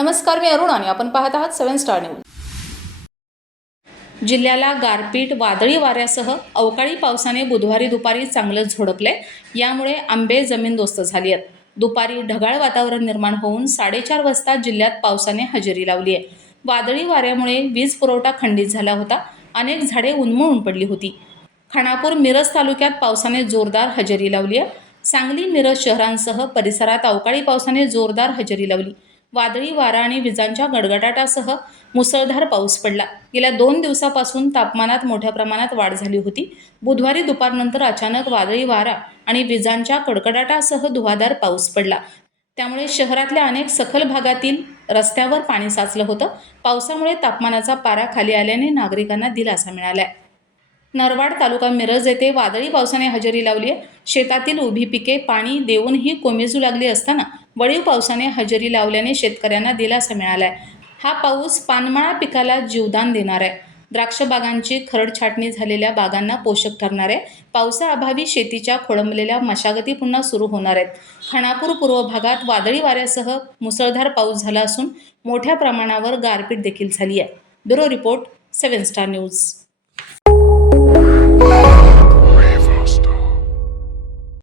नमस्कार मी अरुण आणि आपण पाहत आहात सेवन स्टार न्यूज. जिल्ह्याला गारपीट वादळी वाऱ्यासह अवकाळी पावसाने बुधवारी दुपारी चांगलंच झोडपले यामुळे आंबे जमीनदोस्त झाली आहेत. दुपारी ढगाळ वातावरण निर्माण होऊन साडेचार वाजता जिल्ह्यात पावसाने हजेरी लावली आहे वादळी वाऱ्यामुळे वीज पुरवठा खंडित झाला होता. अनेक झाडे उन्मळून पडली होती. खानापूर मिरज तालुक्यात पावसाने जोरदार हजेरी लावली आहे सांगली मिरज शहरांसह परिसरात अवकाळी पावसाने जोरदार हजेरी लावली. वादळी वारा आणि विजांच्या गडगडाटासह मुसळधार पाऊस पडला. गेल्या दोन दिवसापासून तापमानात मोठ्या प्रमाणात वाढ झाली होती. बुधवारी दुपारनंतर अचानक वादळी वारा आणि विजांच्या कडकडाटासह धुवाधार पाऊस पडला. त्यामुळे शहरातल्या अनेक सखल भागातील रस्त्यावर पाणी साचलं होतं. पावसामुळे तापमानाचा पारा खाली आल्याने नागरिकांना दिलासा मिळाला आहे नरवाड तालुका मिरज येथे वादळी पावसाने हजेरी लावली आहे शेतातील उभी पिके पाणी देऊनही कोमेजू लागली असताना वळीव पावसाने हजेरी लावल्याने शेतकऱ्यांना दिलासा मिळाला आहे हा पाऊस पानमळा पिकाला जीवदान देणार आहे. द्राक्ष बागांची खरड छाटणी झालेल्या बागांना पोषक ठरणार आहे. पावसाअभावी शेतीच्या खोळंबलेल्या मशागती पुन्हा सुरू होणार आहेत. खानापूर पूर्व भागात वादळी वाऱ्यासह मुसळधार पाऊस झाला असून मोठ्या प्रमाणावर गारपीट देखील झाली आहे. Bureau report seven star news.